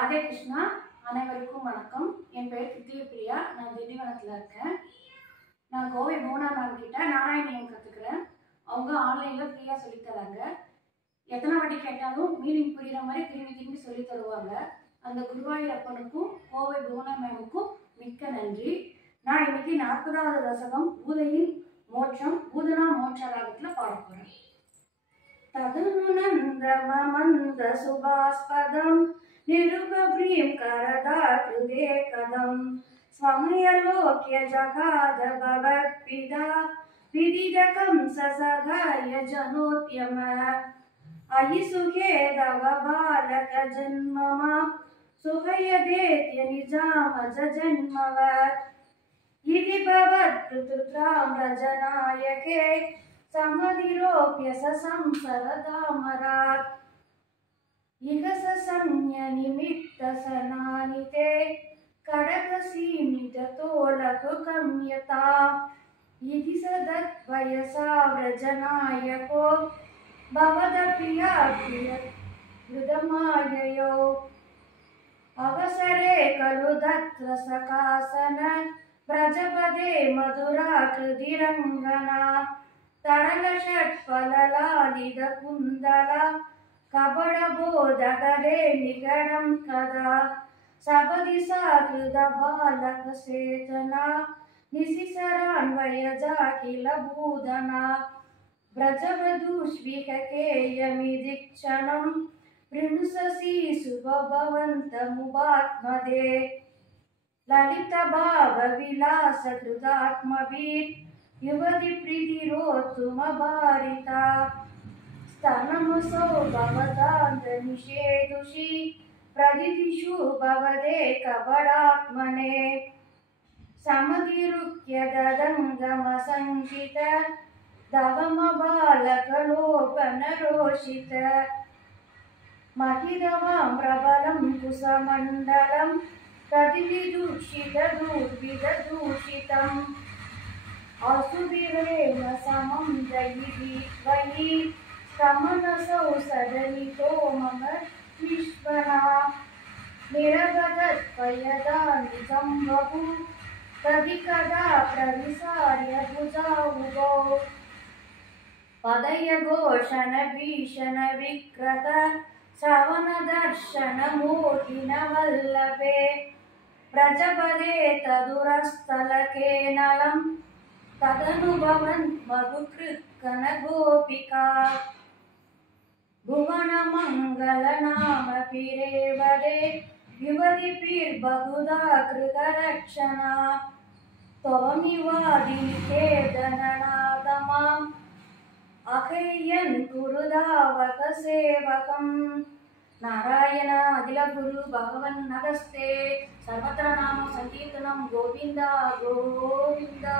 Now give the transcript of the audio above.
ராதே கிருஷ்ணா. அனைவருக்கும் வணக்கம். என் பேர் கிருத்திய பிரியா. நான் திண்டிவனத்தில் இருக்கேன். நான் கோவை மோனா மேம் கிட்ட நாராயணியம் கற்றுக்கிறேன். அவங்க ஆன்லைனில் ஃப்ரீயாக சொல்லித்தராங்க. எத்தனை வாட்டி கேட்டாலும் மீனிங் புரிகிற மாதிரி திரும்பி திரும்பி சொல்லி தருவாங்க. அந்த குருவாயூர் அப்பனுக்கும் கோவை மோனா மேமுக்கும் மிக்க நன்றி. நான் இன்னைக்கு 40வது தசகம் பூதையின் மோட்சம் பூதனா மோட்ச ராகத்தில் பாட போகிறேன். तदनुनंद ममंद सुभास्पदं निरुपप्रियं करदा कृते कदं स्वमयलोक्य जगाद भवत्पिता विदितकं ससगाय जनोद्यम अयि सुखे तव बालक जन्मम सुखयदेत्य निजामज जन्मवत् इति भवत्पुत्राम्रजनायके समधिरोप्य संसरदामरात् इह ससंज्ञ निमित्त सनानिते कडकसीमिततोलकुकम्यता इति सदद्वयसा व्रजनायको भवदप्रियाप्रियहृदमाययो अवसरे खलु तत्र सकासन व्रजपदे मधुराकृतिरङ्गना तरल षट्फललालित कुन्दल कपटबोधकरे निगडं कदा सपदि साकृत बालकसेतना निशिसरान्वयजा किल भूदना व्रजवधूष्विहकेयमिदिक्षणं वृणुससी शुभभवन्तमुपात्मदे ललितभावविलासकृतात्मभिः युवति प्रीतिरोत्तुमभारिता स्तनमुसौ भवतान्तनिषेधुषि प्रदिदिषु भवदे कपडात्मने समधिरुह्य ददङ्गमसङ्कित धवमबालकलोपनरोषित महितवां प्रबलं कुसमण्डलं प्रतिविदूषितदूर्विदूषितम् असुभिरेण समं दयिति त्वयि समनसौ सदनितो मम विश्वना निरगतत्वयदा निजं बहु कदा प्रविसार्य भुजावुभौ पदय घोषण भीषण विग्रह श्रवणदर्शन मोहिनवल्लभे व्रजपदे तदुरस्थलके नलम् तदनुभवन् मधुकृत्कन गोपिका भुवनमङ्गलनामपिरेवदे युवतिभिर्बहुधा कृतरक्षणा त्वमिवादिनिकेतननादमाम् अहय्यन् कुरुदावकसेवकम् नारायण अखिल गुरु भगवन् नमस्ते सर्वत्र नाम संकीर्तनं गोविंदा गोविंदा।